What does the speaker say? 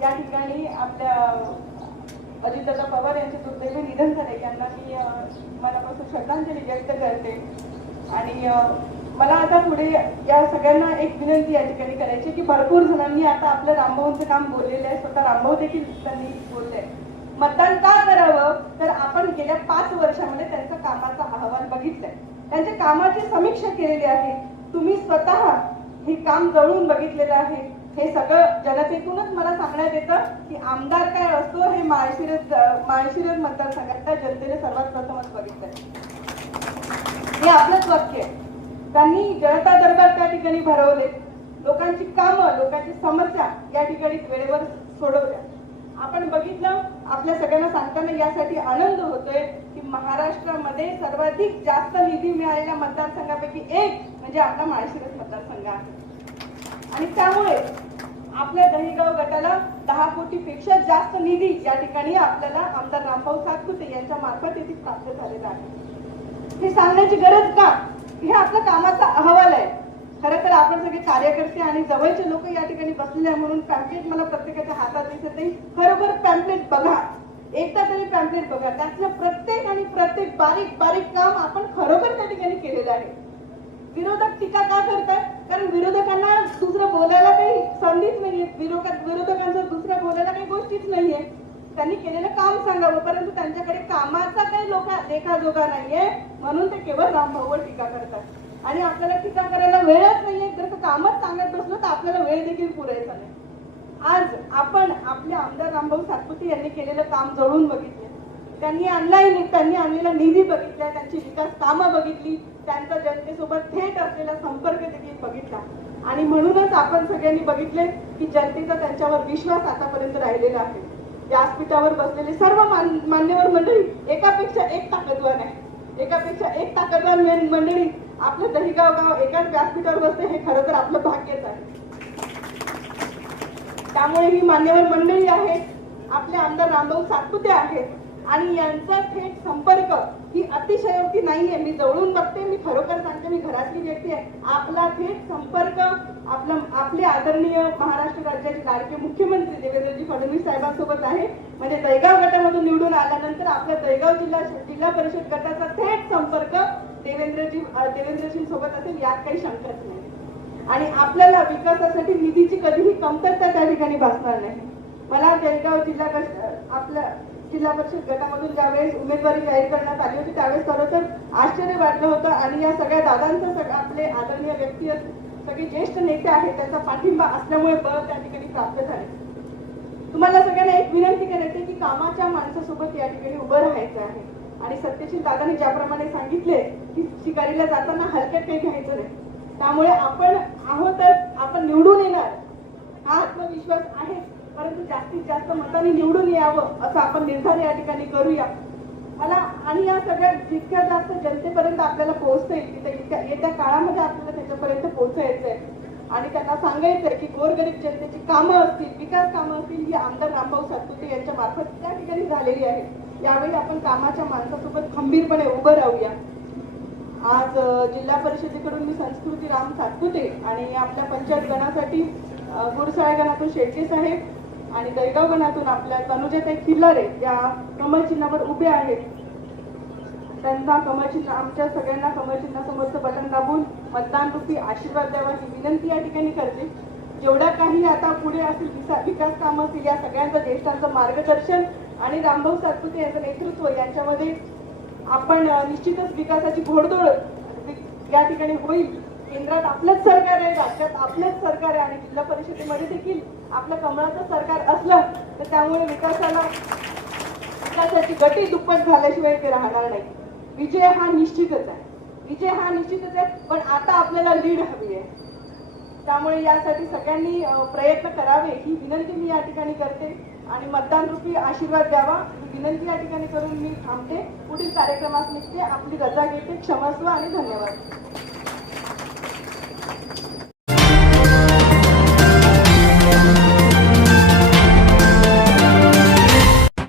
त्या ठिकाणी आपल्या अजितदादा पवार यांचे दुर्दैवी निधन झाले. यांना मी मनापासून श्रद्धांजली व्यक्त करते. आणि मला आता पुढे या सगळ्यांना एक विनंती या ठिकाणी करायची की भरपूर जणांनी आता आपलं रामभाऊंचं काम बोललेलं आहे. स्वतः रामभाऊ देखील त्यांनी बोलले मतदान का करावं? तर आपण गेल्या पाच वर्षामध्ये त्यांचा कामाचा अहवाल बघितलाय. त्यांच्या कामाची समीक्षा केलेली आहे. तुम्ही स्वतः हे काम जवळून बघितलेलं आहे. हे सगळं जनतेतूनच मला सांगण्यात येतं की आमदार काय असतो हे माळशिरस माळशिरस मतदारसंघातल्या जनतेने सर्वात प्रथमच बघितलं हे आपलंच वाक्य आहे. त्यांनी जनता दरबार त्या ठिकाणी भरवले. लोकांची कामं लोकांची समस्या या ठिकाणी वेळेवर सोडवल्या. आपण बघितलं आपल्या सगळ्यांना सांगताना यासाठी आनंद होतोय की महाराष्ट्रामध्ये सर्वाधिक जास्त निधी मिळालेल्या मतदारसंघापैकी एक म्हणजे आपला माळशिरस मतदारसंघ आहे. आणि त्यामुळे आपल्या दहीगाव गटाला दहा कोटीपेक्षा जास्त निधी या ठिकाणी आपल्याला आमदार रामभाऊ सातपुते यांच्या मार्फत येथे प्राप्त झालेला आहे. हे सांगण्याची गरज का? हे आपल्या कामाचा अहवाल आहे. खरं तर आपण सगळे कार्यकर्ते आणि जवळचे लोक या ठिकाणी बसलेले आहे म्हणून पॅम्पलेट मला प्रत्येकाच्या हातात दिसत नाही. खरोखर पॅम्पलेट बघा. एकदा तरी पॅम्पलेट बघा. त्यातलं प्रत्येक आणि प्रत्येक बारीक बारीक काम आपण खरोखर त्या ठिकाणी केलेलं आहे. विरोधक टीका का करतात कारण विरोधकांना दुसरं बोलायला काही संधीच नाहीये. विरोधक विरोधकांचं दुसऱ्या बोलायला काही गोष्टीच नाहीये. त्यांनी केलेलं काम सांगावं परंतु त्यांच्याकडे कामाचा काही लोक लेखाजोगा नाहीये. म्हणून ते केवळ रामभाऊवर टीका करतात. आणि आपल्याला टीका करायला वेळच नाहीये. जर का कामच सांगत बसलो तर आपल्याला वेळ देखील पुरायचा नाही. आज आपण आपले आमदार रामभाऊ सातपुते यांनी केलेलं काम जवळून बघितलं. त्यांनी आणलाय त्यांनी आणलेला निधी बघितला त्यांची विकास कामं बघितली त्यांचा जनतेसोबत थेट असलेला संपर्क देखील बघितला. आणि म्हणूनच आपण सगळ्यांनी बघितले की जनतेचा त्यांच्यावर विश्वास आतापर्यंत राहिलेला आहे. व्यासपीठावर बसलेले सर्व मान- मान्यवर मंडळी एकापेक्षा एक ताकदवान आहे एकापेक्षा एक ताकदवान मंडळी आपलं दहिगाव गाव एकाच व्यासपीठावर बसते हे खरं तर आपलं भाग्यच आहे. त्यामुळे ही मान्यवर मंडळी आहेत. आपले आमदार रामभाऊ सातपुते आहेत. आणि यांचा थेट संपर्क ही अतिशयोक्ती नाहीये. मी जवळून बघते मी खरोखर सांगते मी घरातली व्यक्ती आहे. आपला थेट संपर्क आपला आपले आदरणीय महाराष्ट्र राज्याचे लाडके मुख्यमंत्री देवेंद्रजी फडणवीस साहेबांसोबत आहे. म्हणजे दहीगाव गटामधून निवडून आल्यानंतर आपल्या दहीगाव जिल्हा जिल्हा परिषद गटाचा थेट संपर्क देवेंद्रजी देवेंद्रजी सोबत असेल यात काही शंकाच नाही. आणि आपल्याला विकासासाठी निधीची कधीही कमतरता त्या ठिकाणी भासणार नाही. मला जळगाव जिल्हा आपल्या जिल्हा परिषद गटामधून ज्यावेळेस उमेदवारी जाहीर करण्यात आली होती त्यावेळेस खरं तर आश्चर्य वाटलं होतं. आणि या सगळ्या दादांचं सगळं आपले आदरणीय व्यक्ती सगळे ज्येष्ठ नेते आहेत त्यांचा पाठिंबा असल्यामुळे बळ त्या ठिकाणी प्राप्त झाले. तुम्हाला सगळ्यांना एक विनंती करायची की कामाच्या माणसासोबत या ठिकाणी उभं राहायचं आहे. आणि सत्यशील दादाने ज्याप्रमाणे सांगितले की शिकारीला जाताना हलक्यात काही घ्यायचं नाही. त्यामुळे आपण आहोतच आपण निवडून येणार. हा आत्मविश्वास आहे. परंतु जास्तीत जास्त मताने निवडून यावं असं आपण निर्धार या ठिकाणी करूया. मला आणि या सगळ्या जितक्या जास्त जनतेपर्यंत आपल्याला पोहोचता येईल तिथे इतक्या येत्या काळामध्ये आपल्याला त्याच्यापर्यंत पोहोचायचं आहे आणि त्यांना सांगायचं आहे की गोरगरीब जनतेची कामं असतील विकास कामं असतील ही आमदार रामभाऊ सातपुते यांच्या मार्फत त्या ठिकाणी झालेली आहे. यावेळी आपण कामाच्या माणसासोबत खंबीरपणे उभं राहूया. आज जिल्हा परिषदेकडून मी संस्कृती राम सातपुते आणि आपल्या पंचायत गणासाठी अ, गुरसाळे गणातून शेळके साहेब आणि दळगाव गणातून आपल्या तनुजाताई खिल्लारे या कमल चिन्हावर उभे आहेत. त्यांना कमलचिन्ह आमच्या सगळ्यांना कमलचिन्हासमोरचं बटन दाबून मतदान रूपी आशीर्वाद द्यावा ही विनंती या ठिकाणी करते. जेवढ्या काही आता पुढे असतील विसा- विकास कामं असतील या सगळ्यांचं ज्येष्ठांचं मार्गदर्शन आणि रामभाऊ सातपुते यांचं नेतृत्व यांच्यामध्ये आपण निश्चितच विकासाची घोडदोड या ठिकाणी होईल. केंद्रात आपलंच सरकार आहे राज्यात आपलंच सरकार आहे आणि जिल्हा परिषदेमध्ये देखील आपलं कमळाचं सरकार असलं तर त्यामुळे विकासाला विकासाची गती दुप्पट झाल्याशिवाय ते राहणार नाही. विजय हा निश्चितच आहे. विजय हा निश्चितच आहे पण आता आपल्याला लीड हवी आहे. त्यामुळे यासाठी सगळ्यांनी प्रयत्न करावे ही विनंती मी या ठिकाणी करते आणि मतदान रूपी आशीर्वाद द्यावा. ही विनंती या ठिकाणी करून मी थांबते. पुढील कार्यक्रमास निघते. आपली रजा घेते. क्षमस्व आणि धन्यवाद.